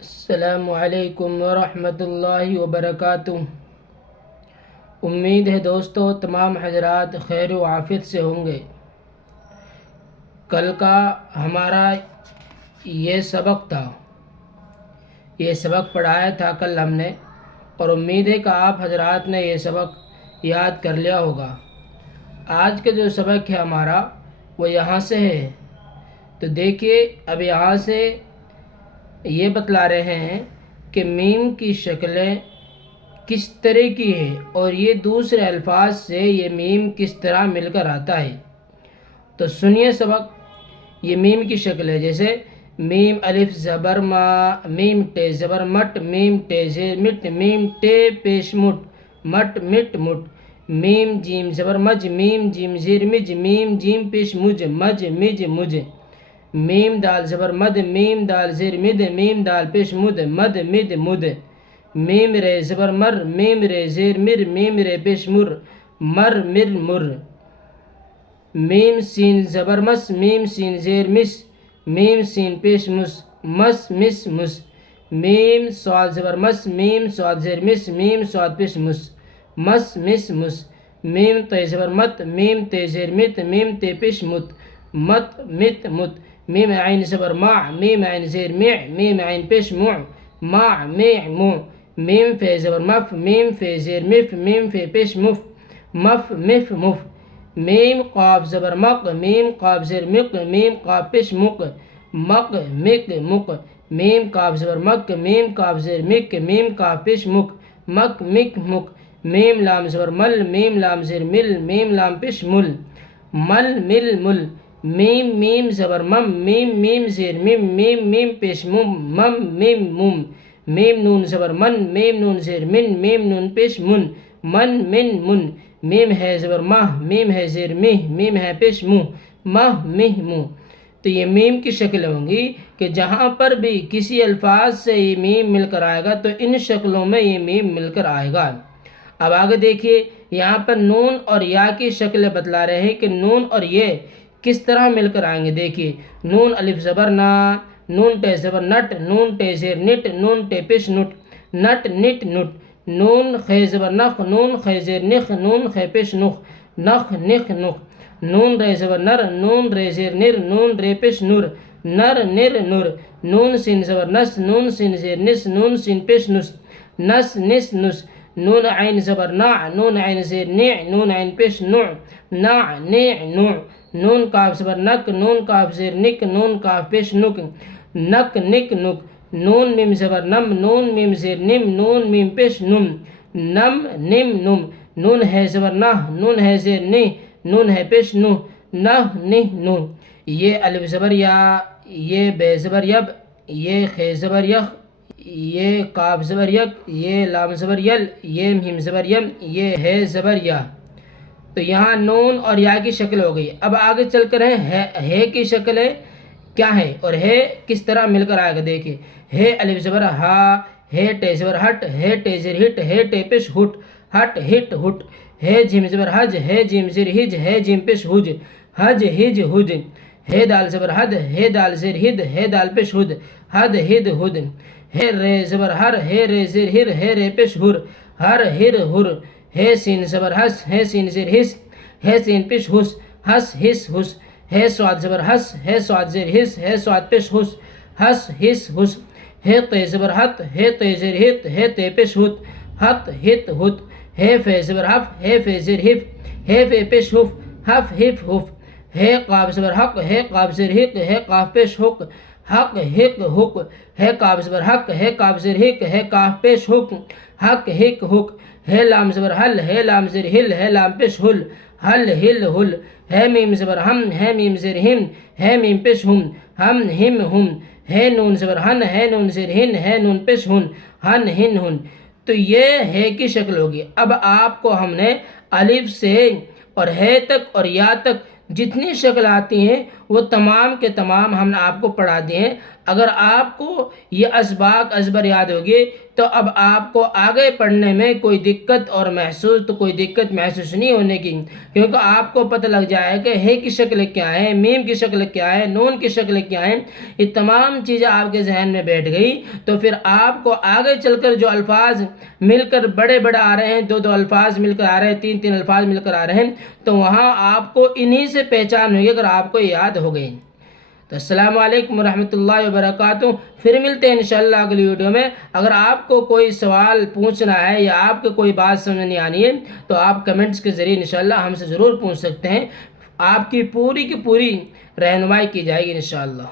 السلام علیکم ورحمۃ اللہ وبرکاتہ۔ امید ہے دوستو تمام حضرات خیر و عافیت سے ہوں گے۔ کل کا ہمارا یہ سبق تھا، یہ سبق پڑھایا تھا کل ہم نے، اور امید ہے کہ آپ حضرات نے یہ سبق یاد کر لیا ہوگا۔ آج کا جو سبق ہے ہمارا وہ یہاں سے ہے، تو دیکھیے اب یہاں سے یہ بتلا رہے ہیں کہ میم کی شکلیں کس طرح کی ہے اور یہ دوسرے الفاظ سے یہ میم کس طرح مل کر آتا ہے۔ تو سنیے سبق۔ یہ میم کی شکل ہے، جیسے میم الف زبر ما، میم ٹے زبر مٹ، میم ٹے زیر مٹ، میم ٹے پیش مٹ، مٹ مٹ مٹ، میم جیم زبر مج، میم جیم زیر مج، میم جیم پیش مج، مج مج مج، میم دال زبر مد، میم دال زیر مد، میم دال پیش مد، مد مد مد، میم رے زبر مر، میم رے زیر مر، میم رے پیش مر، مر مر مر، میم سین زبر مس، میم سین زیر مس، میم سین پیش مس، مس مس مس، میم صاد زبر مس، میم صاد زیر مس، میم صاد پیش مس، مس مس مس، میم تے زبر مت، میم تے زیر مت، میم تے پیش مت، مت مت مت، میم عین زبر مع، میم عین زیر مع، میم عین پیش مع، مع مع مع، میم فے زبر مف، میم فے زیر مف، میم فے پیش مف، مف مف مف، میم قاف زبر مق، میم قاف زیر مق، میم قاف پیش مق، مق مق مق، میم قاف زبر مق، میم قاف زیر مق، میم قاف پیش مق، مق مق مق، میم لام زبر مل، میم لام زیر مل، میم لام پیش مل، مل مل مل، میم میم زبر مم، میم میم زیر مم، میم میم پیش مم، مم میم مم، میم نون زبر من، میم نون زیر من، میم نون پیش من، من من من، میم ہے زبر مہ، میم ہے زیر مہ، میم ہے پیش منہ، مہ مہ منہ۔ تو یہ میم کی شکل ہوں گی کہ جہاں پر بھی کسی الفاظ سے یہ میم مل کر آئے گا تو ان شکلوں میں یہ میم مل کر آئے گا۔ اب آگے دیکھیے، یہاں پر نون اور یا کی شکل بتلا رہے ہیں کہ نون اور یہ کس طرح مل کر آئیں گے۔ دیکھیے، نون الف زبر نا، نون ٹے زبر نٹ، نون ٹے زیر نٹ، نون ٹے پیش نٹ، نٹ نٹ نٹ، نون خے زبر نخ، نون خے زیر نخ، نون خے پیش نخ، نخ نخ نخ، نون رے زبر نر، نون رے زیر نر، نون رے پیش نر، نر نر نر، نون سین زبر نس، نون سین زیر نس، نون سین پیش نس، نس نس نس، نون عین زبر نع، نون عین زیر نع، نون عین پیش نع، نع نع نع، نون کاف زبر نک، نون کاف زیر نک، نون کاف پیش نک، نک نک نک، نون میم زبر نم، نون میم زیر نم، نون میم پیش نم، نم نم نم، نون ہے زبر نہ، نون ہے زیر نہ، نون ہے پیش نہ، نہ نہ نہ۔ یہ الف زبر یا، یہ بے زبر یب، یہ خے زبر یخ، یہ کاف زبر یک، یہ لام زبر یل، یہ میم زبر یم، یہ ہے زبر یا۔ تو یہاں نون اور یا کی شکل ہو گئی۔ اب آگے چل کر ہے کی شکل ہے کیا ہے اور ہے کس طرح مل کر آئے گا۔ دیکھیں، ہے الف زبر ہا، ہے ٹے زبر ہٹ، ہے ٹے زیر ہٹ، ہے ٹے پیش ہٹ، ہٹ ہٹ ہٹ، ہے جیم زبر حج، ہے جیم زیر ہج، ہے جیم پیش ہج، حج ہج ہج، ہے دال زبر حد، ہے دال زیر ہد، ہے دال پیش ہد، حد ہد ہد، ہے رے زبر ہر، ہے رے زیر ہر، ہے رے پیش ہر، ہر ہر ہر، ہے سین زبر ہس، ہے سین زیر ہس، ہے سین پیش ہس، ہس ہس ہس، ہے صاد زبر ہس، ہے صاد زیر ہس، ہے صاد پیش ہس، ہس ہس ہس، ہے تے زبر ہت، ہے تے زیر ہت، ہے تے پیش ہت، ہت ہت ہت، ہے فے زبر ہف، ہے فے زیر ہف، ہے فے پیش ہف، ہف ہف ہف، ہے قاف زبر حق، ہے قاف زیر حق، ہے قاف پیش حق، حق حق حق، ہے کاف زبر حق، ہے کاف زیر حق، ہے کاف پیش حق، حق حق حق، ہے لام زبر حل، ہے لام زیر ہل، ہے لام پیش ہل، حل ہل ہل، ہے میم زبر ہم، ہے میم زیر ہم، ہے میم پیش ہم، ہم ہم ہم، ہے نون زبر ہن، ہے نون زیر ہن، ہے نون پیش ہن، ہن ہن ہن۔ تو یہ ہے کی شکل ہوگی۔ اب آپ کو ہم نے الف سے اور ہے تک اور یا تک جتنی شکل آتی ہیں وہ تمام کے تمام ہم نے آپ کو پڑھا دیے ہیں۔ اگر آپ کو یہ اسباق ازبر یاد ہوگی تو اب آپ کو آگے پڑھنے میں کوئی دقت محسوس نہیں ہونے کی، کیونکہ آپ کو پتہ لگ جائے کہ ہے کی شکل کیا ہے، میم کی شکل کیا ہے، نون کی شکل کیا ہے، یہ تمام چیزیں آپ کے ذہن میں بیٹھ گئی تو پھر آپ کو آگے چل کر جو الفاظ مل کر بڑے آ رہے ہیں، دو الفاظ مل کر آ رہے ہیں، تین الفاظ مل کر آ رہے ہیں، تو وہاں آپ کو انہی سے پہچان ہوگی اگر آپ کو یاد ہو گئی۔ تو السلام علیکم ورحمۃ اللہ وبرکاتہ، پھر ملتے ہیں انشاءاللہ اگلی ویڈیو میں۔ اگر آپ کو کوئی سوال پوچھنا ہے یا آپ کو کوئی بات سمجھ نہیں آنی ہے تو آپ کمنٹس کے ذریعے انشاءاللہ ہم سے ضرور پوچھ سکتے ہیں، آپ کی پوری رہنمائی کی جائے گی انشاءاللہ۔